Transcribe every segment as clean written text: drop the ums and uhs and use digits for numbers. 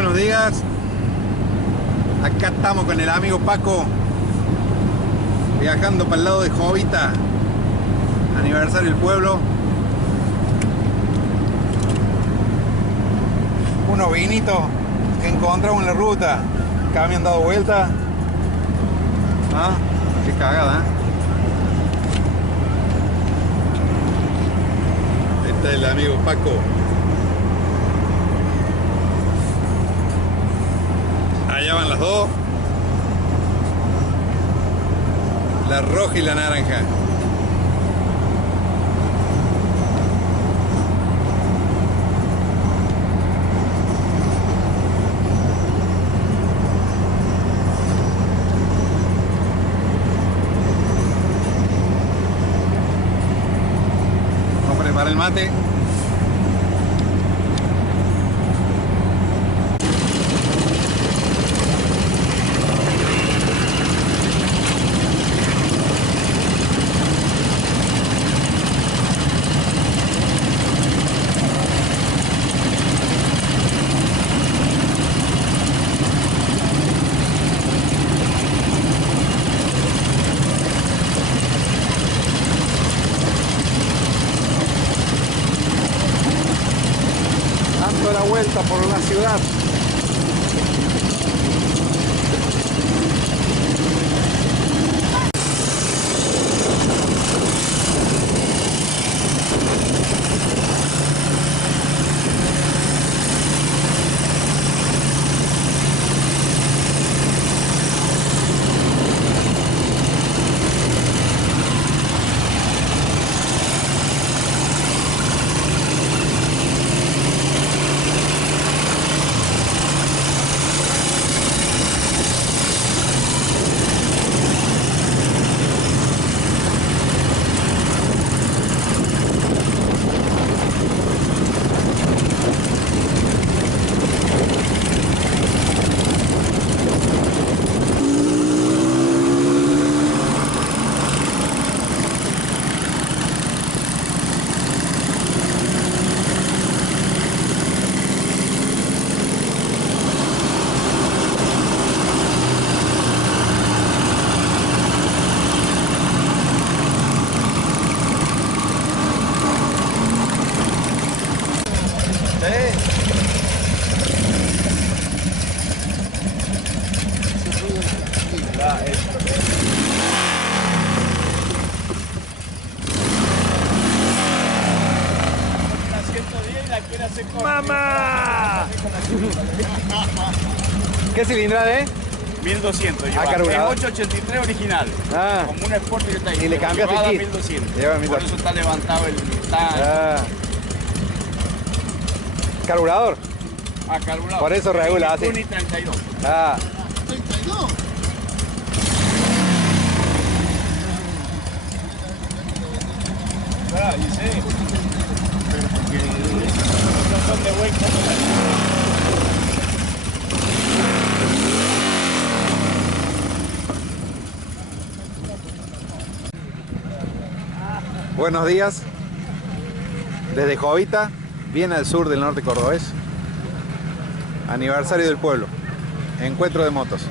Buenos días. Acá estamos con el amigo Paco, viajando para el lado de Jovita, aniversario del pueblo. Unos vinitos que encontramos en la ruta, que habían dado vuelta. ¿Ah? Qué cagada, ¿eh? Este es el amigo Paco. Allá van las dos, la roja y la naranja. Vamos a preparar el mate. Dando la vuelta por la ciudad. ¡Mamá! ¿Qué cilindrada es? 1200 lleva. carburado. Es 883 original. Como un Sport que está ahí. Y le cambiaste el kit. 1200. Lleva Por 1200. eso está levantado el tanque. Carburador. Carburado. Por eso regula así. 32. 32. Y sí. Pero porque no son de buen costo. Buenos días. Desde Jovita, bien al sur del norte cordobés. Aniversario del pueblo. Encuentro de motos.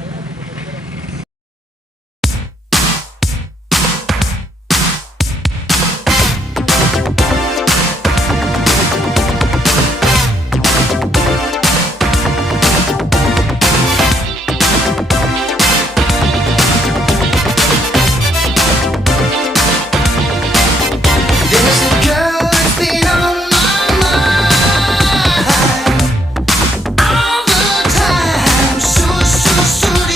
All the time, so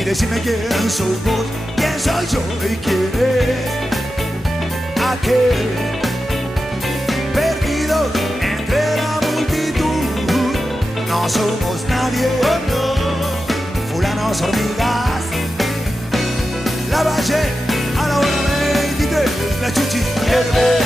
y decime quién sos vos, quién soy yo y quién es aquel perdido entre la multitud. No somos nadie, fulanos hormigas. La Valle a la hora 23, la chuchi pierde.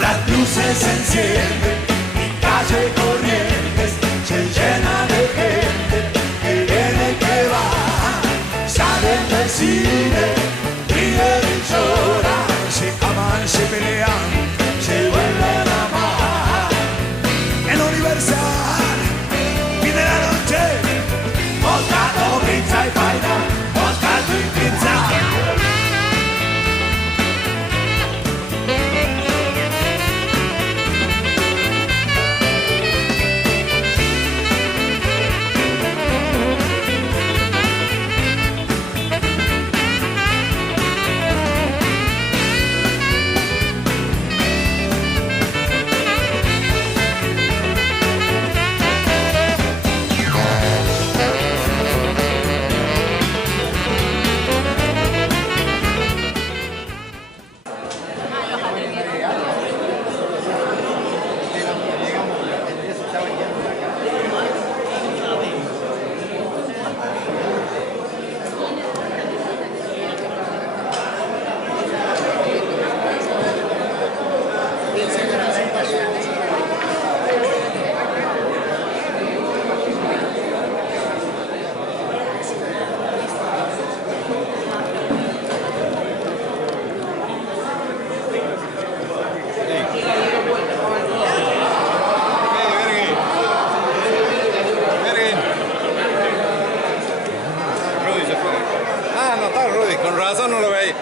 Las luces se encienden y calle Corrientes se llena de gente que viene y que va. Salen del cine, ríen y lloran, se aman, se pelean, se vuelven a amar. En Universal viene la noche, moscato, pizza y vaina, moscato y pizza. Con razón no lo veía.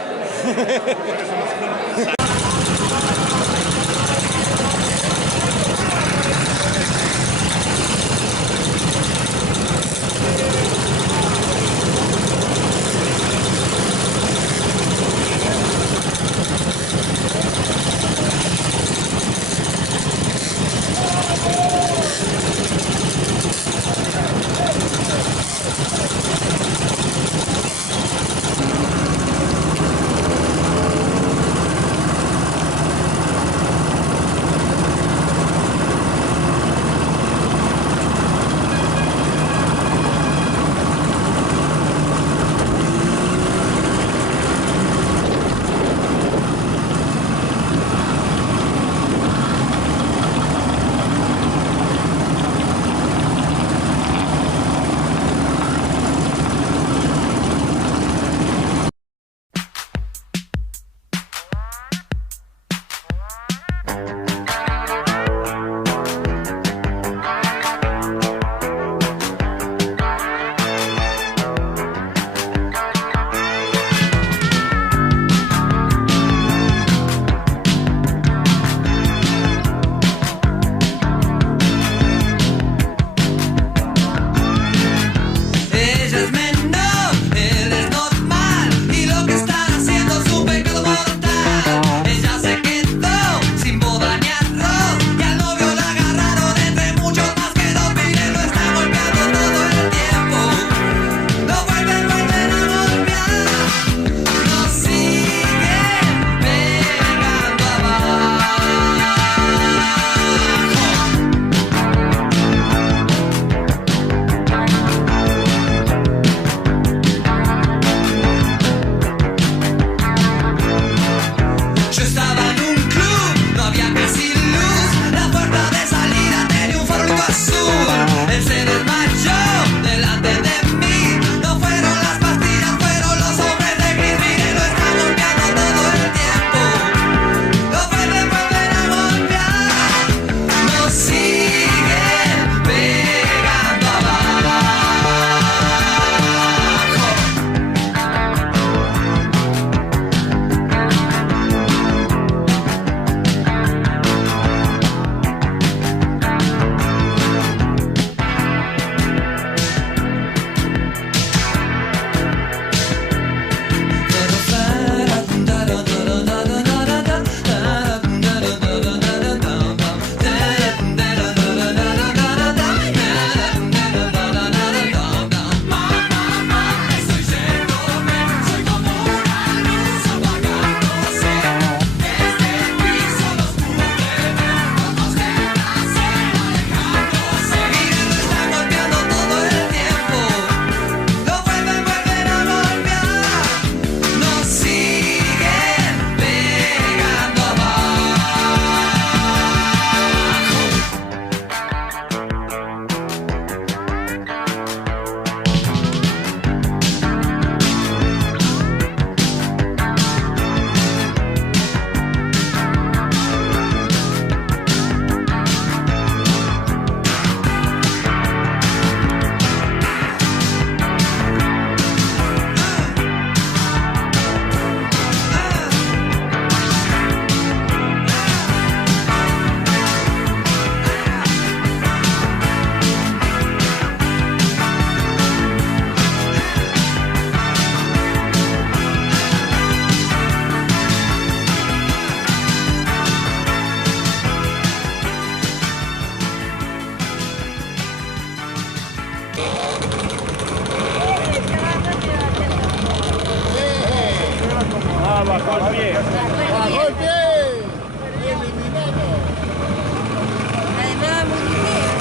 Ah, bajó el pie. ¡Bajó el pie! Eliminado. Además, muy difícil.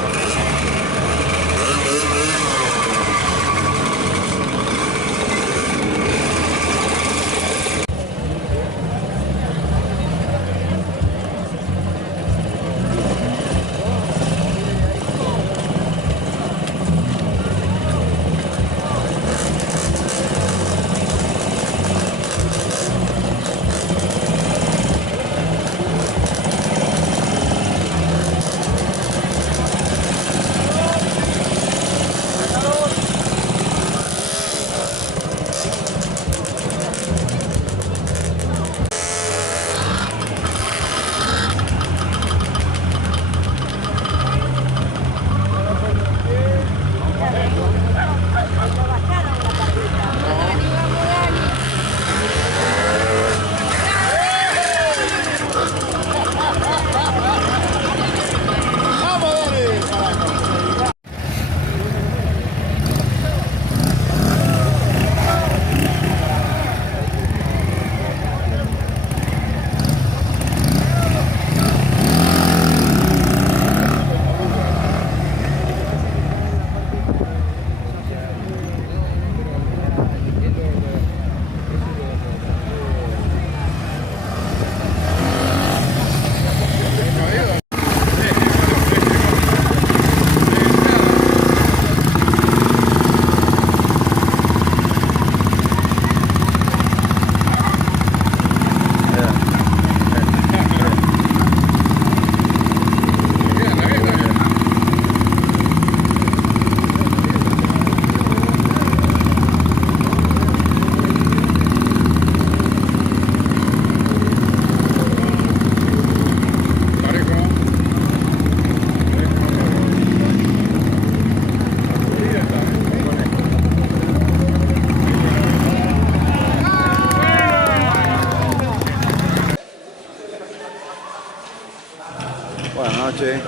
Buenas noches.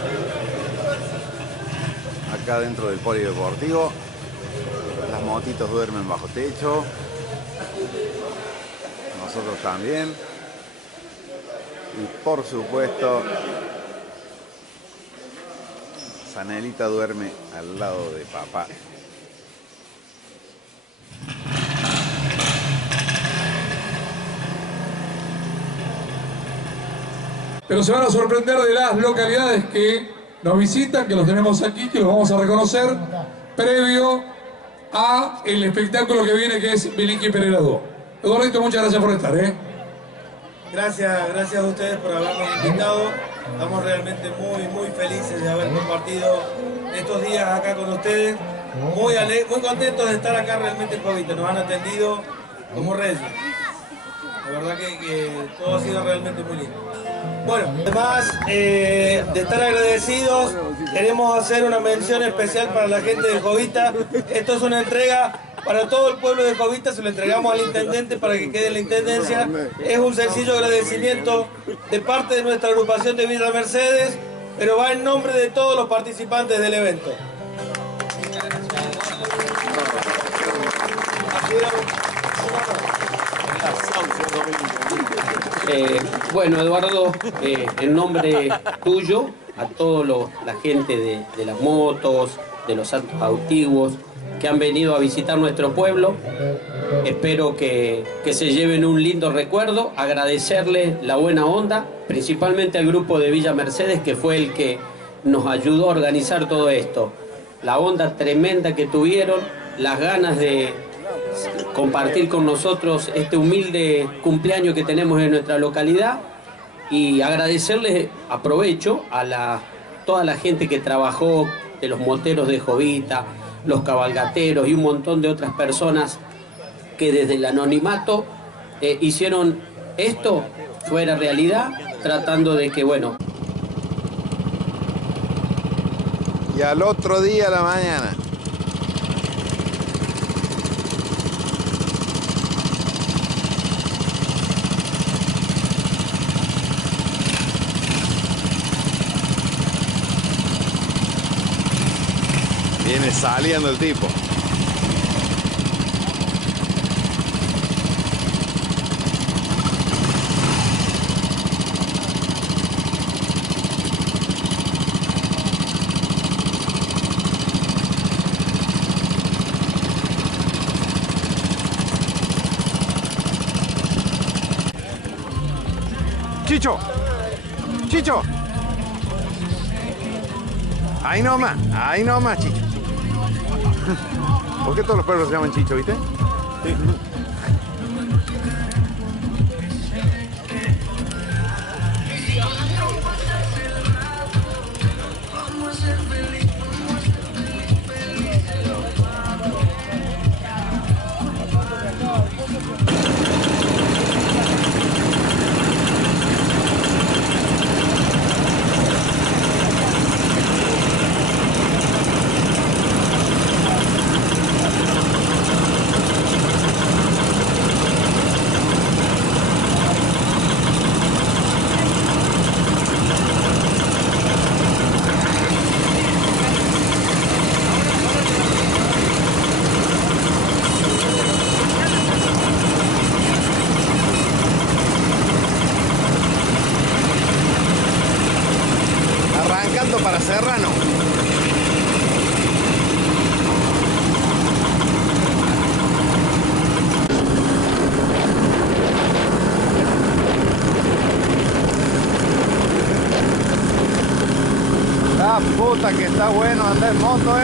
Acá dentro del polideportivo. Las motitos duermen bajo techo. Nosotros también. Y por supuesto, Sanelita duerme al lado de papá. Pero se van a sorprender de las localidades que nos visitan, que los tenemos aquí, que los vamos a reconocer previo a el espectáculo que viene, que es Bilinkis Pereira 2. Eduardito, muchas gracias por estar, Gracias a ustedes por habernos invitado. Estamos realmente muy felices de haber compartido estos días acá con ustedes. Muy contentos de estar acá realmente en Jovita. Nos han atendido como reyes. La verdad que todo ha sido realmente muy lindo. Bueno, además de estar agradecidos, queremos hacer una mención especial para la gente de Jovita. Esto es una entrega para todo el pueblo de Jovita, se lo entregamos al intendente para que quede en la intendencia. Es un sencillo agradecimiento de parte de nuestra agrupación de Villa Mercedes, pero va en nombre de todos los participantes del evento. Bueno, Eduardo, en nombre tuyo, a toda la gente de las motos, de los santos antiguos, que han venido a visitar nuestro pueblo, espero que se lleven un lindo recuerdo, agradecerle la buena onda, principalmente al grupo de Villa Mercedes, que fue el que nos ayudó a organizar todo esto. La onda tremenda que tuvieron, las ganas de compartir con nosotros este humilde cumpleaños que tenemos en nuestra localidad, y agradecerles, aprovecho, a toda la gente que trabajó, de los moteros de Jovita, los cabalgateros y un montón de otras personas que desde el anonimato hicieron esto fuera realidad, tratando de que, bueno. Y al otro día a la mañana. Viene saliendo el tipo. Chicho. Chicho. Ahí nomás, Chicho. ¿Por qué todos los perros se llaman Chicho, viste? Sí. Para Serrano. La puta que está bueno andar en moto,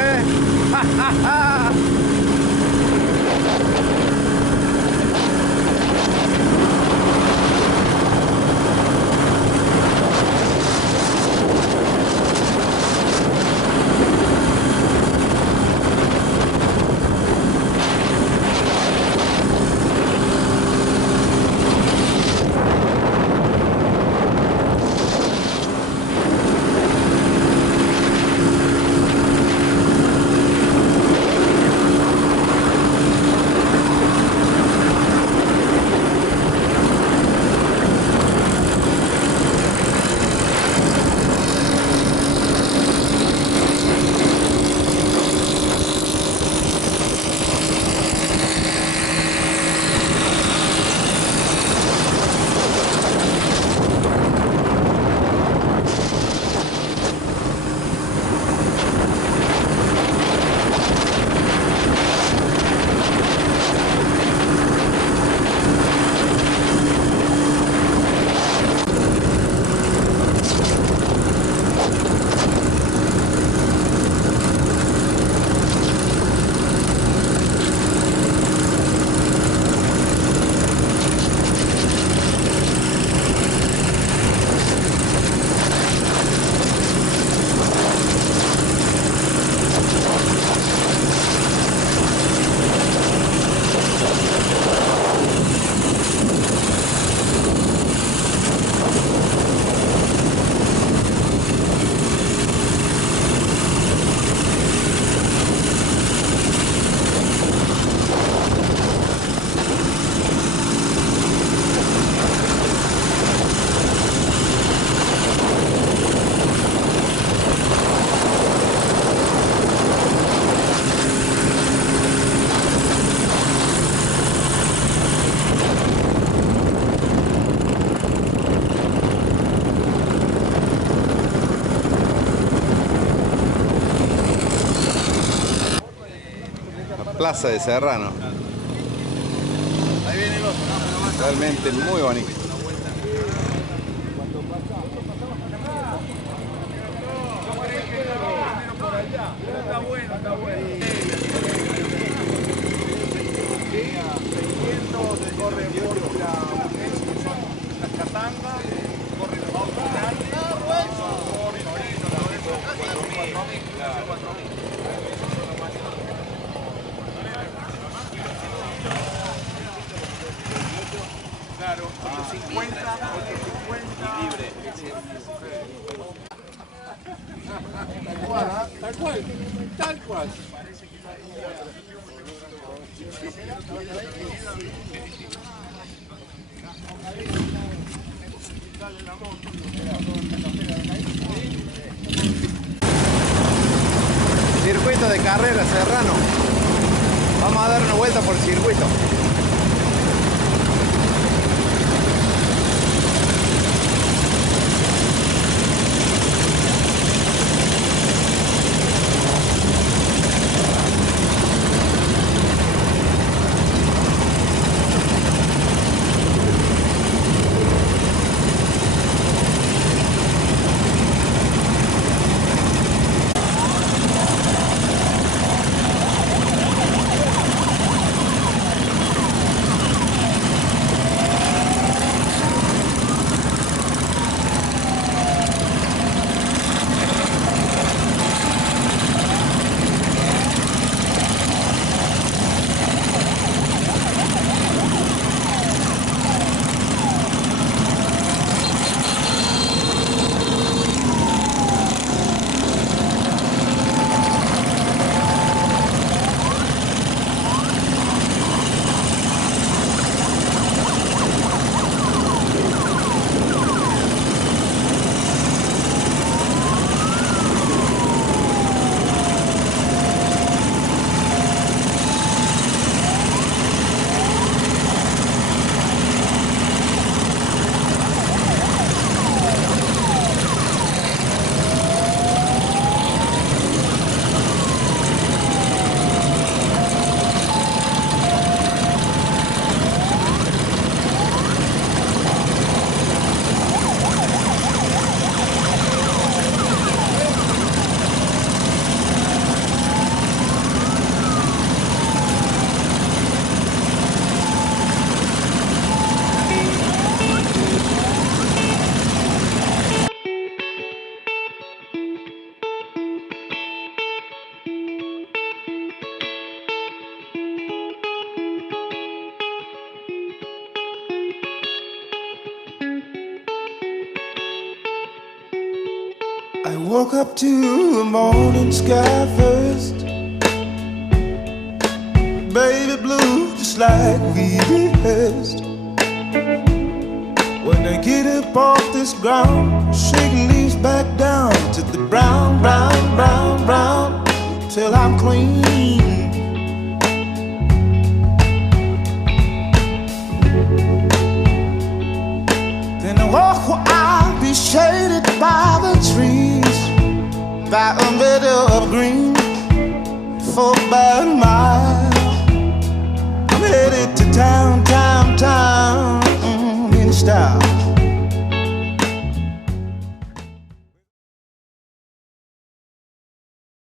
Plaza de Serrano. Realmente muy bonito. Está bueno, está bueno. Corre por las catangas, corre los autos grandes, claro, 850 y libre. Tal cual, tal cual. Circuito de carrera Serrano. Vamos a dar una vuelta por el circuito. woke up to the morning sky first. Baby blue, just like we rehearsed. When they get up off this ground, shaking leaves back down to the brown, brown, brown, brown, till I'm clean. Then I walk where I'll be shaded by the trees, by a meadow of green, for by my